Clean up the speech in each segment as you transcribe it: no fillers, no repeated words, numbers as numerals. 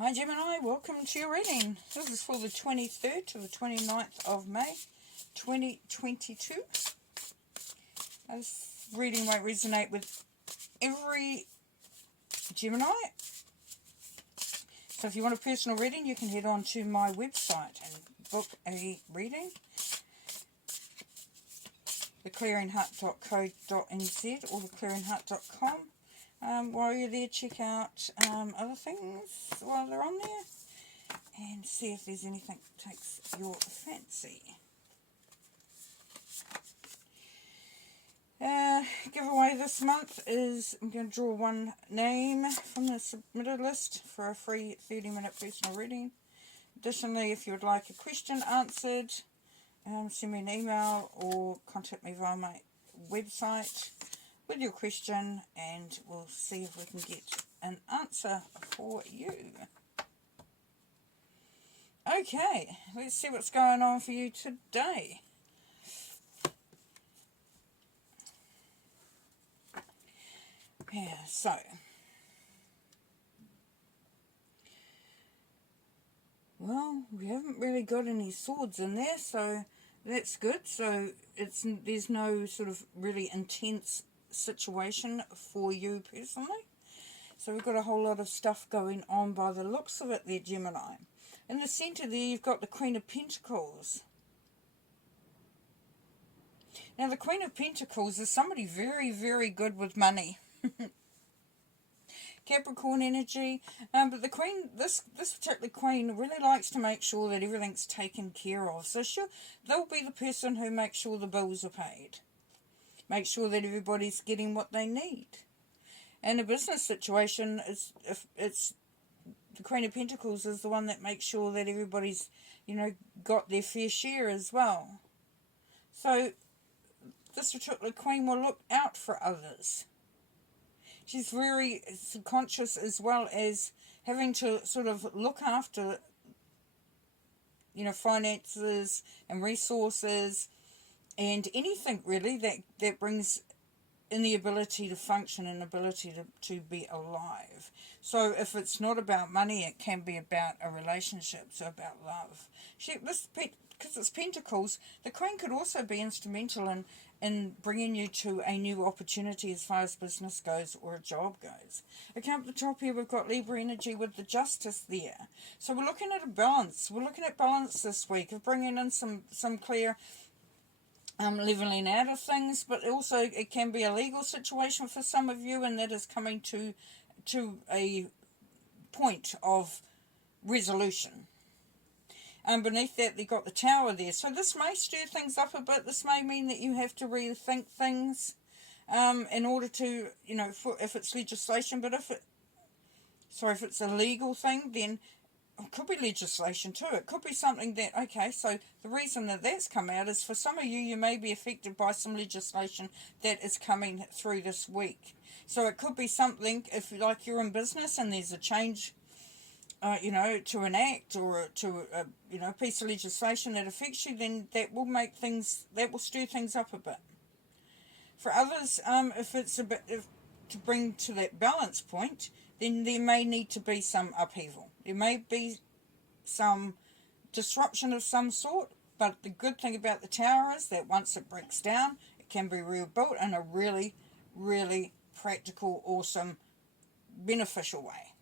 Hi Gemini, welcome to your reading. This is for the 23rd to the 29th of May 2022. This reading won't resonate with every Gemini. So if you want a personal reading, you can head on to my website and book a reading. theclearingheart.co.nz or theclearingheart.com. While you're there, check out other things while they're on there and see if there's anything that takes your fancy. Giveaway this month is, I'm going to draw one name from the submitted list for a free 30-minute personal reading. Additionally, if you would like a question answered, send me an email or contact me via my website with your question, and we'll see if we can get an answer for you. Okay, let's see what's going on for you today. Yeah, so well, we haven't really got any swords in there, so that's good. So there's no sort of really intense situation for you personally. So we've got a whole lot of stuff going on by the looks of it there, Gemini. In the centre there, you've got the Queen of Pentacles. Now, the Queen of Pentacles is somebody very, very good with money. Capricorn energy, but the Queen, this particular Queen really likes to make sure that everything's taken care of. So they'll be the person who makes sure the bills are paid. Make sure that everybody's getting what they need. And a business situation, if it's the Queen of Pentacles is the one that makes sure that everybody's, got their fair share as well. So this particular Queen will look out for others. She's very subconscious, as well as having to sort of look after, finances and resources and anything really that brings in the ability to function and ability to be alive. So if it's not about money, it can be about a relationship, so about love. Because it's Pentacles, the Queen could also be instrumental in bringing you to a new opportunity as far as business goes or a job goes. Okay, up the top here we've got Libra energy with the Justice there. So we're looking at a balance. We're looking at balance this week of bringing in some clear leveling out of things, but also it can be a legal situation for some of you, and that is coming to a point of resolution. Beneath that, they've got the Tower there. So this may stir things up a bit. This may mean that you have to rethink things in order to, if it's legislation. But if it's a legal thing, then it could be legislation too. It could be something that, okay, so the reason that that's come out is for some of you, you may be affected by some legislation that is coming through this week. So it could be something, if like you're in business and there's a change, to an act or to a piece of legislation that affects you, then that will stir things up a bit. For others, if it's to bring to that balance point, then there may need to be some upheaval. There may be some disruption of some sort, but the good thing about the Tower is that once it breaks down, it can be rebuilt in a really, really practical, awesome, beneficial way,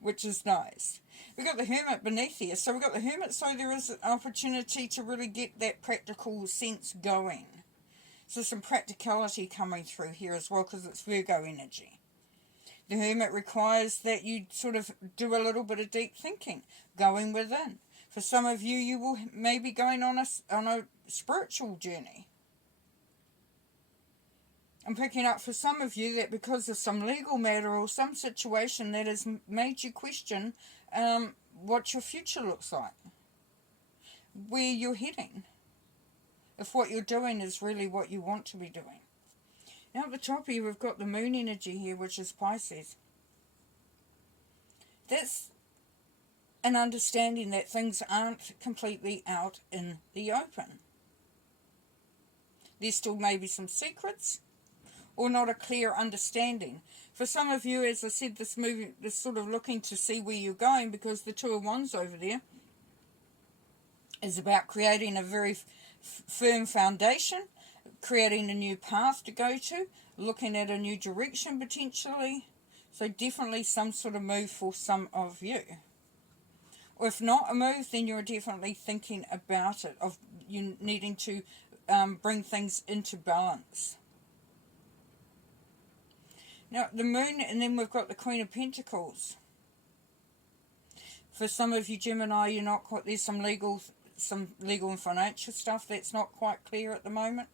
which is nice. We've got the Hermit beneath here. So we've got the Hermit, so there is an opportunity to really get that practical sense going. So some practicality coming through here as well, because it's Virgo energy. The Hermit requires that you sort of do a little bit of deep thinking, going within. For some of you, you will maybe going on a spiritual journey. I'm picking up for some of you that because of some legal matter or some situation that has made you question what your future looks like, where you're heading, if what you're doing is really what you want to be doing. Now at the top here, we've got the Moon energy here, which is Pisces. That's an understanding that things aren't completely out in the open. There still may be some secrets, or not a clear understanding. For some of you, as I said, this movie is sort of looking to see where you're going, because the Two of Wands over there is about creating a very firm foundation, creating a new path to go to, looking at a new direction potentially. So definitely some sort of move for some of you. Or if not a move, then you're definitely thinking about it, of you needing to bring things into balance. Now, the Moon, and then we've got the Queen of Pentacles. For some of you, Gemini, you're not quite, there's some legal and financial stuff that's not quite clear at the moment.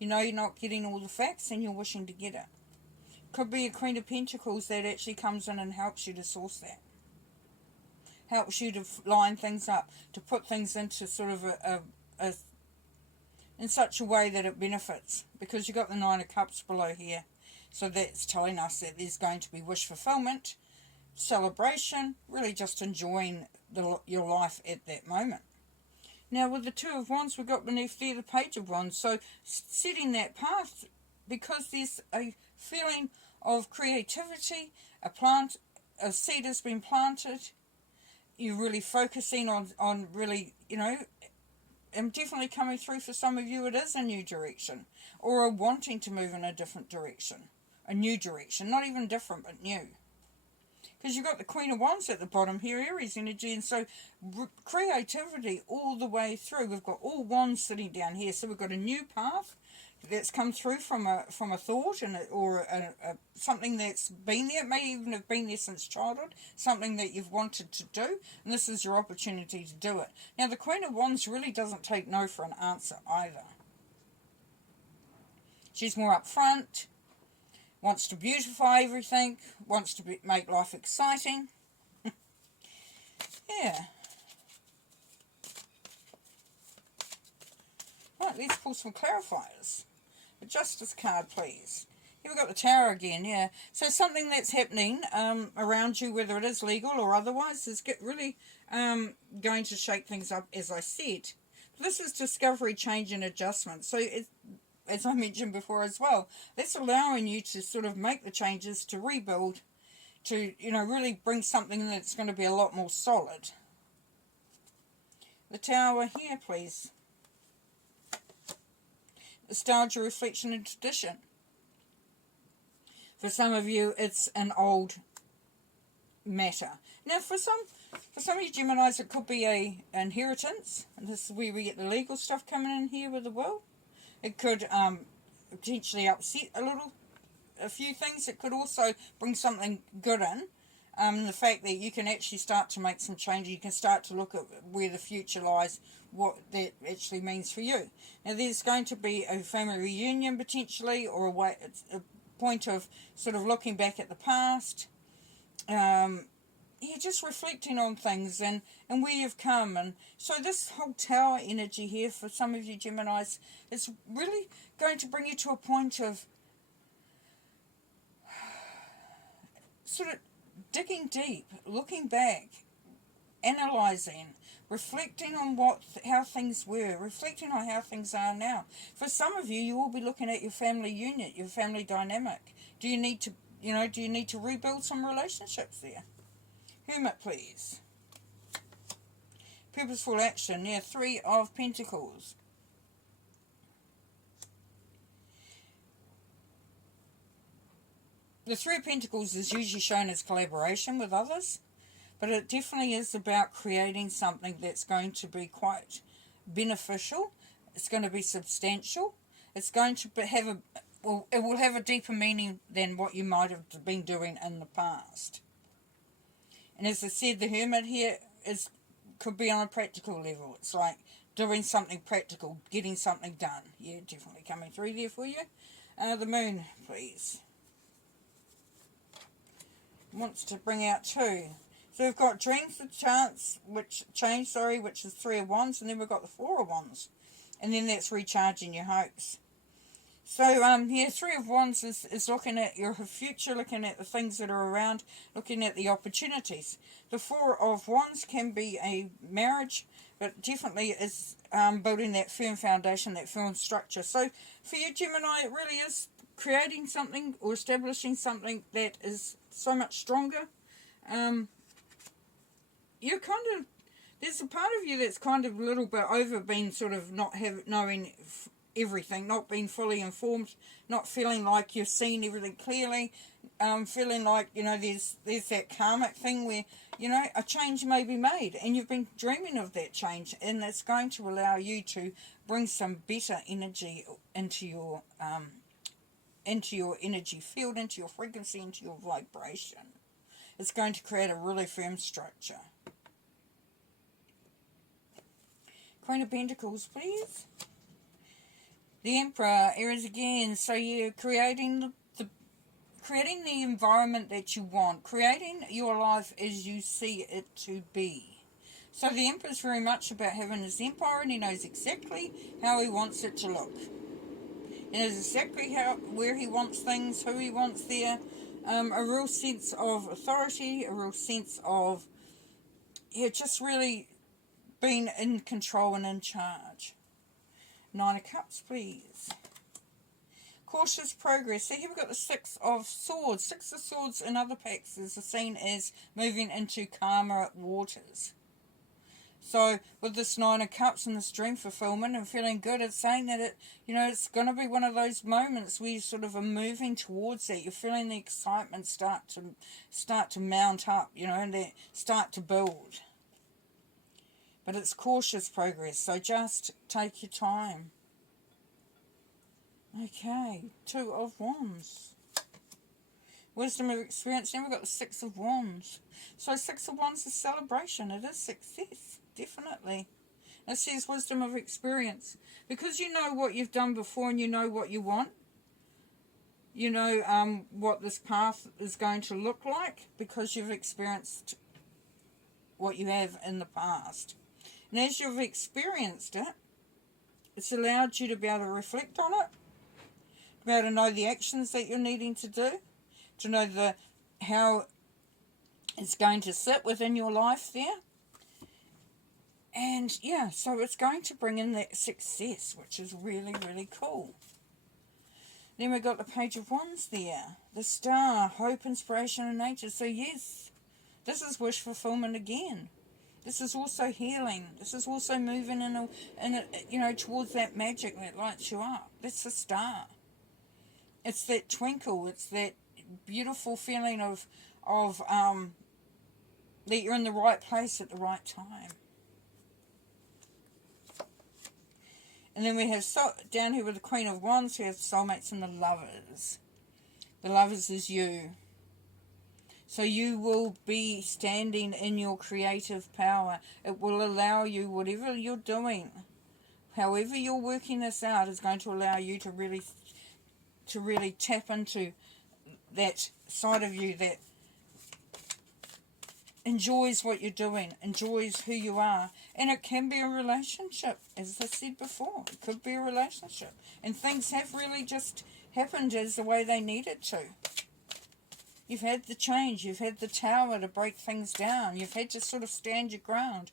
You know you're not getting all the facts and you're wishing to get it. Could be a Queen of Pentacles that actually comes in and helps you to source that. Helps you to line things up, to put things into sort of in such a way that it benefits. Because you've got the Nine of Cups below here. So that's telling us that there's going to be wish fulfillment, celebration, really just enjoying your life at that moment. Now with the Two of Wands, we've got beneath there the Page of Wands. So setting that path, because there's a feeling of creativity, a seed has been planted. You're really focusing on really, you know, and definitely coming through for some of you, it is a new direction, or a wanting to move in a different direction. A new direction, not even different, but new. Because you've got the Queen of Wands at the bottom here, Aries energy, and so creativity all the way through. We've got all wands sitting down here, so we've got a new path that's come through from a thought, or something that's been there. It may even have been there since childhood, something that you've wanted to do, and this is your opportunity to do it. Now, the Queen of Wands really doesn't take no for an answer either. She's more upfront, wants to beautify everything, wants to make life exciting. Yeah. Right, let's pull some clarifiers. The Justice card, please. Here we've got the Tower again, yeah. So something that's happening around you, whether it is legal or otherwise, is really going to shake things up, as I said. This is discovery, change and adjustment. So as I mentioned before as well, that's allowing you to sort of make the changes, to rebuild, to, you know, really bring something that's going to be a lot more solid. The Tower here, please. Nostalgia, reflection and tradition. For some of you, it's an old matter. Now, for some of you Geminis, it could be a inheritance, and this is where we get the legal stuff coming in here with the will. It could potentially upset a few things. It could also bring something good in the fact that you can actually start to make some changes. You can start to look at where the future lies, what that actually means for you. Now, there's going to be a family reunion potentially, or a point of sort of looking back at the past. Yeah, just reflecting on things and where you've come. And so this whole Tower energy here, for some of you Geminis, is really going to bring you to a point of sort of digging deep, looking back, analysing, reflecting on how things were, reflecting on how things are now. For some of you, you will be looking at your family unit, your family dynamic. Do you need to rebuild some relationships there? Hermit, please. Purposeful action. Yeah, Three of Pentacles. The Three of Pentacles is usually shown as collaboration with others, but it definitely is about creating something that's going to be quite beneficial. It's going to be substantial. It's going to it will have a deeper meaning than what you might have been doing in the past. And as I said, the Hermit here could be on a practical level. It's like doing something practical, getting something done. Yeah, definitely coming through there for you. The Moon, please. Wants to bring out two. So we've got Dreams of Chance, which is Three of Wands, and then we've got the Four of Wands. And then that's recharging your hopes. So, yeah, Three of Wands is looking at your future, looking at the things that are around, looking at the opportunities. The Four of Wands can be a marriage, but definitely is building that firm foundation, that firm structure. So, for you, Gemini, it really is creating something or establishing something that is so much stronger, you're kind of, there's a part of you that's kind of a little bit over being sort of not knowing everything, not being fully informed, not feeling like you've seen everything clearly, feeling like, you know, there's that karmic thing where, you know, a change may be made and you've been dreaming of that change, and it's going to allow you to bring some better energy into your energy field, into your frequency, into your vibration. It's going to create a really firm structure. Queen of Pentacles, please. The Emperor, Aries again. So you're creating creating the environment that you want, creating your life as you see it to be. So the Emperor is very much about having his empire, and he knows exactly how he wants it to look. He knows exactly where he wants things, who he wants there. A real sense of authority, a real sense of, yeah, just really being in control and in charge. 9 of Cups, please. Cautious progress. So here we've got the 6 of Swords. 6 of Swords in other packs is seen as moving into calmer waters. So with this 9 of Cups and this dream fulfillment and feeling good, it's saying that it, you know, it's going to be one of those moments where you sort of are moving towards that. You're feeling the excitement start to mount up, you know, and they start to build. But it's cautious progress, so just take your time. Okay, 2 of Wands. Wisdom of experience. Now we've got the 6 of Wands. So 6 of Wands is celebration. It is success, definitely. It says wisdom of experience. Because you know what you've done before and you know what you want. You know what this path is going to look like because you've experienced what you have in the past. And as you've experienced it, it's allowed you to be able to reflect on it, to be able to know the actions that you're needing to do, to know how it's going to sit within your life there. And yeah, so it's going to bring in that success, which is really, really cool. Then we've got the Page of Wands there. The Star, hope, inspiration, and nature. So yes, this is wish fulfillment again. This is also healing. This is also moving in a you know, towards that magic that lights you up. That's the Star. It's that twinkle. It's that beautiful feeling of that you're in the right place at the right time. And then we have down here with the Queen of Wands, we have soulmates and the Lovers. The Lovers is you. So you will be standing in your creative power. It will allow you, whatever you're doing, however you're working this out, is going to allow you to really tap into that side of you that enjoys what you're doing, enjoys who you are. And it can be a relationship, as I said before. It could be a relationship. And things have really just happened as the way they needed to. You've had the change, you've had the tower to break things down, you've had to sort of stand your ground,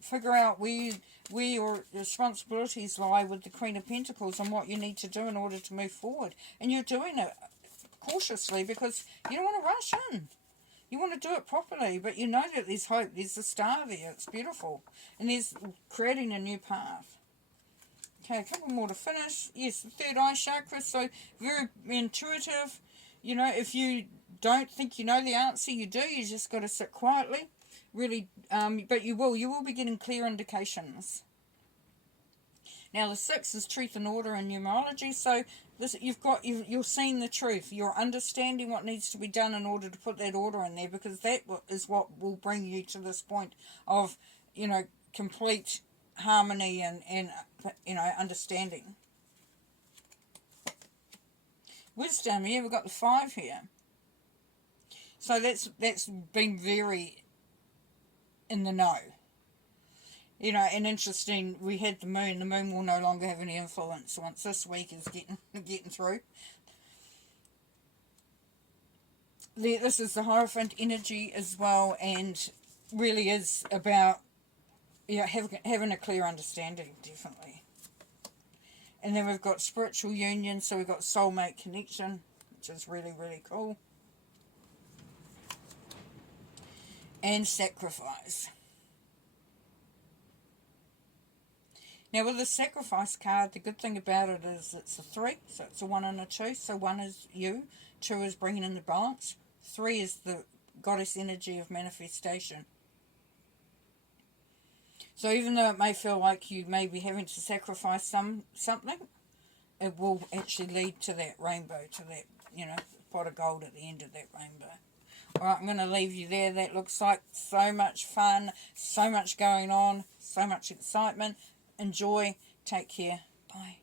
figure out where your responsibilities lie with the Queen of Pentacles and what you need to do in order to move forward. And you're doing it cautiously because you don't want to rush in. You want to do it properly, but you know that there's hope, there's a star there, it's beautiful. And there's creating a new path. Okay, a couple more to finish. Yes, the third eye chakra, so very intuitive. You know, if you don't think you know the answer, you do. You just got to sit quietly, really. But you will be getting clear indications. Now the 6 is truth and order in numerology. So this, you're seeing the truth. You're understanding what needs to be done in order to put that order in there, because that is what will bring you to this point of, you know, complete harmony and you know, understanding. Wisdom. Yeah, we've got the 5 here. So that's been very in the know. You know, and interesting, we had the moon. The moon will no longer have any influence once this week is getting through. This is the Hierophant energy as well, and really is about, you know, having a clear understanding, definitely. And then we've got spiritual union, so we've got soulmate connection, which is really, really cool. And sacrifice. Now with the sacrifice card, the good thing about it is it's a 3, so it's a 1 and a 2. So 1 is you, 2 is bringing in the balance, 3 is the goddess energy of manifestation. So even though it may feel like you may be having to sacrifice something, it will actually lead to that rainbow, to that, pot of gold at the end of that rainbow. Alright, I'm going to leave you there. That looks like so much fun, so much going on, so much excitement. Enjoy. Take care. Bye.